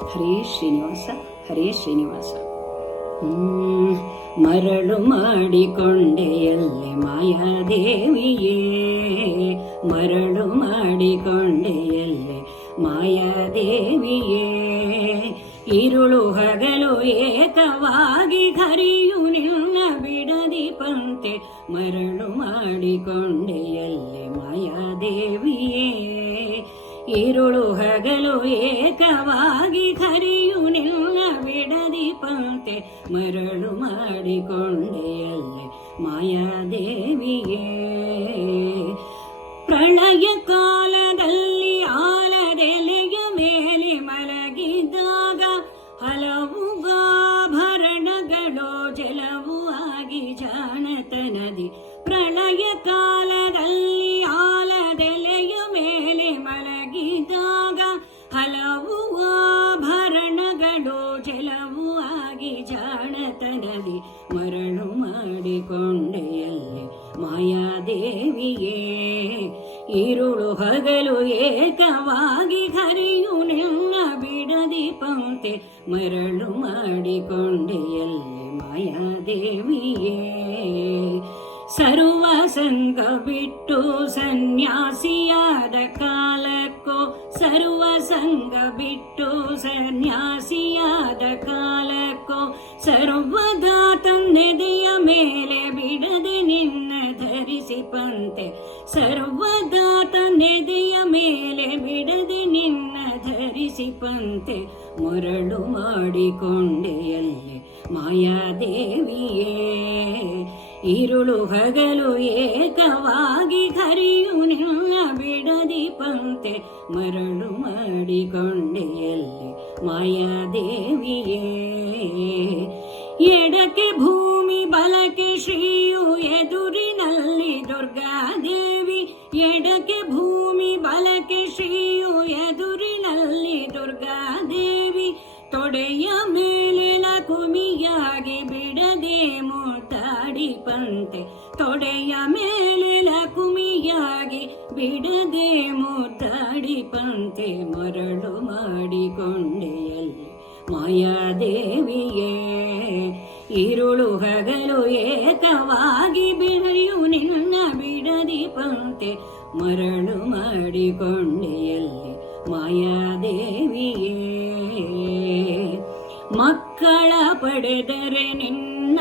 ಹರೇ ಶ್ರೀನಿವಾಸ, ಹರೇ ಶ್ರೀನಿವಾಸ. ಮರಳು ಮಾಡಿಕೊಂಡೆಯಲ್ಲೆ ಮಾಯಾದೇವಿಯೇ, ಮರಳು ಮಾಡಿಕೊಂಡೆಯಲ್ಲೆ ಮಾಯಾದೇವಿಯೇ. ಇರುಳು ಹಗಲು ಏಕವಾಗಿ ಹರಿಯು ನಿನ್ನ ಬಿಡದಿ ಪಂತೆ, ಮರಳು ಮಾಡಿಕೊಂಡೆಯಲ್ಲೆ ಮಾಯಾದೇವಿಯೇ. ಇರುಳು ಹಗಲು ಏಕವಾಗಿ ಹರಿಯು ನಿನ್ನ ಬಿಡದಿ ಪಂತೆ, ಮರಳು ಮಾಡಿಕೊಂಡೆಯಲ್ಲೆ ಮಾಯಾದೇವಿಯೇ. ಪ್ರಳಯ ಕಾಲದಲ್ಲಿ ಆಲದೆಲೆಯ ಮೇಲೆ ಮಲಗಿದಾಗ ಹಲವು ಆಭರಣಗಳು ಜಲವು ಆಗಿ ಜಾಣತನದಿ. ಪ್ರಳಯ ಕಾಲದಲ್ಲಿ ಆಲದೆಲೆಯ ಮೇಲೆ ಮಲಗಿದಾಗ ಹಲವು ಆಭರಣಗಳು ಜಲವು ಆಗಿ ಜಾಣತನದಿ, ಮರಳು ಮಾಡಿಕೊಂಡೆಯಲ್ಲೆ ಮಾಯಾದೇವಿಯೇ. ಇರುಳು ಹಗಲು ಏಕವಾಗಿ ಹರಿಯು ನಿನ್ನ ಬಿಡದಿ ಪಂತೆ, ಮರಳು ಮಾಡಿಕೊಂಡೆಯಲ್ಲೆ ಮಾಯಾದೇವಿಯೇ. ಸರ್ವ ಸಂಗ ಬಿಟ್ಟು ಸನ್ಯಾಸಿಯಾದ ಕಾಲಕ್ಕೋ, ಸರ್ವ ಸಂಗ ಬಿಟ್ಟು ಸನ್ಯಾಸಿಯಾದ ಕಾಲಕ್ಕೋ, ಸರ್ವದಾ ತನ್ನೆದೆಯ ಮೇಲೆ ಬಿಡದೆ ನಿನ್ನ ಧರಿಸಿ ಪಂತೆ, ಸರ್ವದಾ ತನ್ನೆದೆಯ ಮೇಲೆ ಬಿಡದೆ ನಿನ್ನ ಧರಿಸಿ ಪಂತೆ, ಮರಳು ಮಾಡಿಕೊಂಡೆಯಲ್ಲೆ ಮಾಯಾದೇವಿಯೇ. ಇರುಳು ಹಗಲು ಏಕವಾಗಿ ಹರಿಯು ನಿನ್ನ ಬಿಡದಿ ಪಂತೆ, ಮರಳು ಮಾಡಿಕೊಂಡೆಯಲ್ಲೆ ಮಾಯಾದೇವಿಯೇ. ಎಡಕ್ಕೆ ಭೂಮಿ ಬಲಕ್ಕೆ ಶ್ರೀಯು ಎದುರಿನಲ್ಲಿ ದುರ್ಗಾದೇವಿ, ಎಡಕ್ಕೆ ಭೂಮಿ ಬಲಕ್ಕೆ ಶ್ರೀಯು ಎದುರಿನಲ್ಲಿ ದುರ್ಗಾದೇವಿ. ತೊಡೆಯ ಮೇಲೆ ಲಕುಮಿಯಾಗಿ ಬಿಡದೆ ಮುತ್ತಾಡಿ ಪಂತೆ, ತೊಡೆಯ ಮೇಲೆ ಲಕುಮಿಯಾಗಿ ಬಿಡದೆ ಮುತ್ತಾಡಿ ಪಂತೆ, ಮರಳು ಮಾಡಿಕೊಂಡೆಯಲ್ಲೆ ಮಾಯಾದೇವಿಯೇ. ಇರುಳು ಹಗಲು ಏಕವಾಗಿ ಬಿಡಯು ನಿನ್ನ ಬಿಡದಿ ಪಂತೆ, ಮರಳು ಮಾಡಿಕೊಂಡೆಯಲ್ಲೆ ಮಾಯಾದೇವಿಯೇ. ಮಕ್ಕಳ ಪಡೆದರೆ ನಿನ್ನ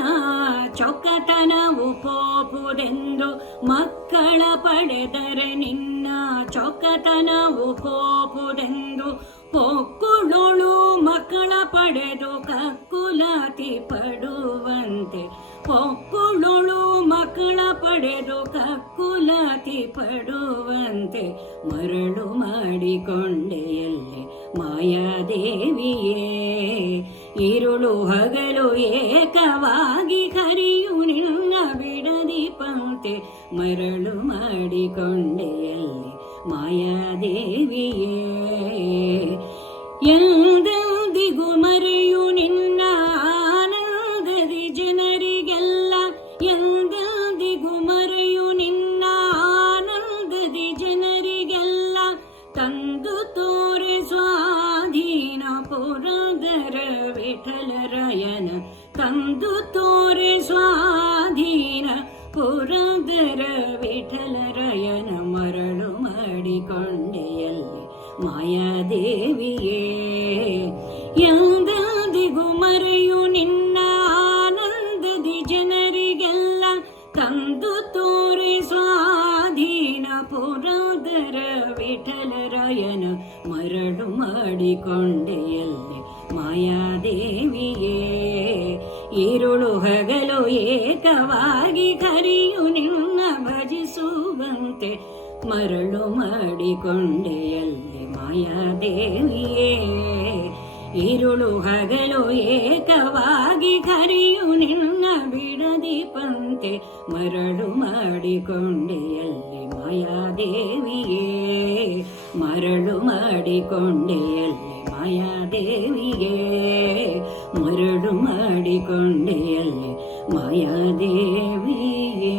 ಚೊಕ್ಕತನವು ಪೋಪುದೆಂದು, ಮಕ್ಕಳ ಪಡೆದರೆ ನಿನ್ನ ಚೊಕ್ಕತನವು ಪೋಪುದೆಂದು, ಪೊಕ್ಕುಳೊಳು ಮಕ್ಕಳ ಪಡೆದು ಕಕ್ಕುಲಾತಿ ಪಡುವಂತೆ, ಪೊಕ್ಕುಳೊಳು ಮಕ್ಕಳ ಪಡೆದು ಕಕ್ಕುಲಾತಿ ಪಡುವಂತೆ, ಮರಳು ಮಾಡಿಕೊಂಡೆಯಲ್ಲೆ ಮಾಯಾದೇವಿಯೇ. ಇರುಳು ಹಗಲು ಏಕವಾಗಿ ಹರಿಯು ನಿನ್ನ ಬಿಡದಿ ಪಂತೆ, ಮರಳು ಮಾಡಿಕೊಂಡೆಯಲ್ಲೆ ಮಾಯಾದೇವಿಯೇ. ಎಂದೆಂದಿಗೂ ಮರೆಯು ನಿನ್ನ ಆನಂದದಿ ಜನರಿಗೆಲ್ಲ, ಎಂದೆಂದಿಗೂ ಮರೆಯು ನಿನ್ನ ಆನಂದದಿ ಜನರಿಗೆಲ್ಲ, ತಂದು ತೋರೆ ಸ್ವಾಧೀನ ಪುರಂದರ ವಿಠಲರಾಯನ, ತಂದು ತೋರೆ ಸ್ವಾಧೀನ ಪುರಂದರ ವಿಠಲರಾಯನ, ಮರಳು ಮಾಡಿಕೊಂಡೆಯಲ್ಲೆ ಮಾಯಾದೇವಿಯೇ. ಎಂದೆಂದಿಗೂ ಮರೆಯು ನಿನ್ನ ಆನಂದದಿ ಜನರಿಗೆಲ್ಲ, ತಂದು ತೋರೆ ಸ್ವಾಧೀನ ಪುರಂದರ ವಿಠಲರಾಯನ, ಮರಳು ಮಾಡಿಕೊಂಡೆಯಲ್ಲೆ ಮಾಯಾದೇವಿಯೇ. ಇರುಳು ಹಗಲು ಏಕವಾಗಿ ಹರಿಯು ನಿನ್ನ ಭಜಿಸುವಂತೆ, ಮರಳು ಮಾಡಿಕೊಂಡೆಯಲ್ಲೆ ಮಾಯಾದೇವಿಯೇ. ಇರುಳು ಹಗಲು ಏಕವಾಗಿ ಹರಿಯು ನಿನ್ನ ಬಿಡದಿ ಪಂತೆ, ಮರಳು ಮಾಡಿಕೊಂಡೆಯಲ್ಲೆ ಮಾಯಾದೇವಿಯೇ. ಮರಳು ಮಾಡಿಕೊಂಡೆಯಲ್ಲೆ ಮಾಯಾದೇವಿಯೇ, ಮರಳು ಮಾಡಿಕೊಂಡೆಯಲ್ಲೆ ಮಾಯಾದೇವಿಯೇ.